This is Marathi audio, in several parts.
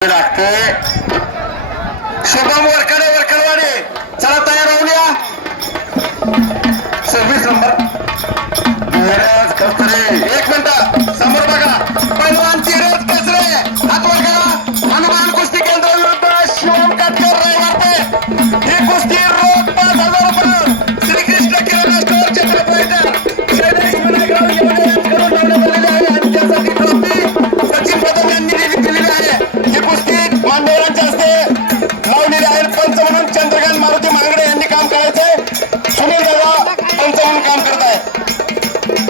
लागते शुभम वरकडे वरकडवाडे चला तयार होऊया सव्वीस नंबर. पंच चंद्रकांत मारुती महागडे यांनी काम करायचंय सुनील दादा पंच म्हणून काम करत आहे.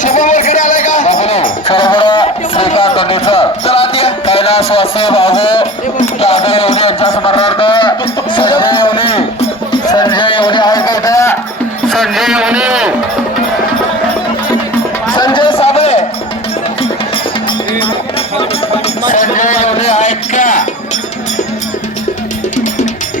शुभम वरखेडे आलाय का? संजय येवले संजय येवले आहे का संजय येवले संजय